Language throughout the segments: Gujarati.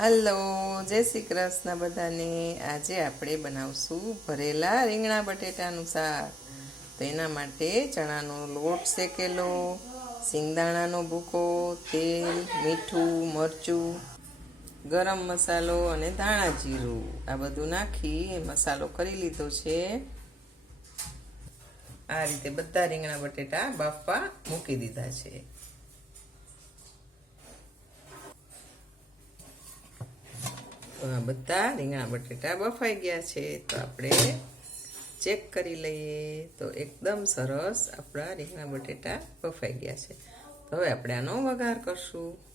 હલો, જય શ્રી કૃષ્ણ બધાને. આજે આપણે બનાવશું ભરેલા રીંગણા બટેટાનું શાક. તો એના માટે ચણાનો લોટ શેકેલો, સિંગદાણાનો ભૂકો, તેલ, મીઠું, મરચું, ગરમ મસાલો અને ધાણા જીરું. આ બધું નાખી મસાલો કરી લીધો છે. આ રીતે બધા રીંગણા બટેટા બાફવા મૂકી દીધા છે. આ બધા રીંગણા બટેટા બફાઈ ગયા છે. તો આપણે ચેક કરી લઈએ. તો એકદમ સરસ આપણા રીંગણા બટેટા બફાઈ ગયા છે. તો હવે આપણે આનો વઘાર કરશું.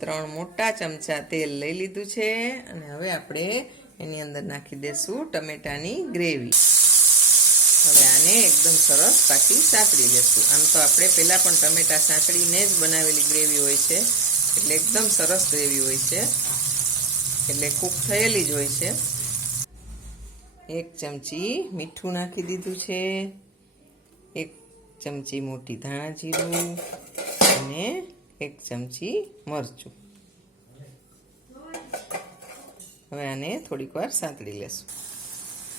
ત્રણ મોટા ચમચા તેલ લઈ લીધું છે અને હવે આપણે એની અંદર નાખી દઈશું ટમેટાની ગ્રેવી. હવે આને એકદમ સરસ પાકી સાંકળી લેશું. આમ તો આપણે પહેલાં પણ ટમેટા સાંકળીને જ બનાવેલી ગ્રેવી હોય છે. એટલે એકદમ સરસ ગ્રેવી હોય છે. એટલે કૂક થયેલી જ હોય છે. એક ચમચી મીઠું નાખી દીધું છે. એક ચમચી મોટી ધાણા જીરું અને એક ચમચી મરચું. હવે આને થોડીક વાર સાંતળી લેશું.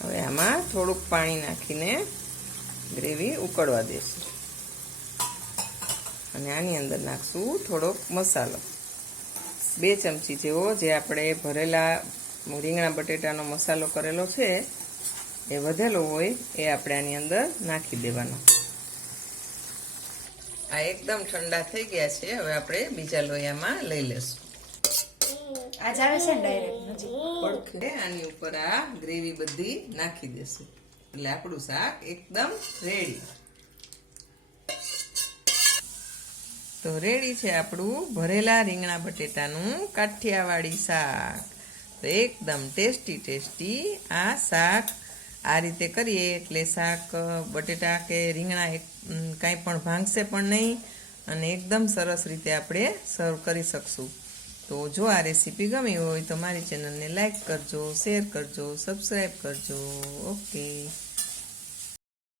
હવે આમાં થોડુંક પાણી નાખીને ગ્રેવી ઉકળવા દેશું. અને આની અંદર નાખશું થોડોક મસાલો. બે ચમચી જેવો જે આપણે ભરેલા રીંગણા બટેટાનો મસાલો કરેલો છે એ વધેલો હોય એ આપણે આની અંદર નાખી દેવાનો. આ એકદમ ઠંડા થઈ ગયા છે હવે આપણે બીજા લોયામાં લઈ લેશું. આજ આવે છે ડાયરેક્ટ આની ઉપર આ ગ્રેવી બધી નાખી દેશું. એટલે આપણું શાક એકદમ રેડી તો રેડી છે આપણું ભરેલા રીંગણા બટેટાનું કાઠિયાવાડી શાક. તો એકદમ ટેસ્ટી ટેસ્ટી આ શાક આ રીતે કરીએ એટલે શાક, બટેટા કે રીંગણા એક કાંઈ પણ ભાંગશે પણ નહીં અને એકદમ સરસ રીતે આપણે સર્વ કરી શકશું. તો જો આ રેસીપી ગમી હોય તો મારી ચેનલને લાઈક કરજો શેર કરજો સબસ્ક્રાઈબ કરજો. ઓકે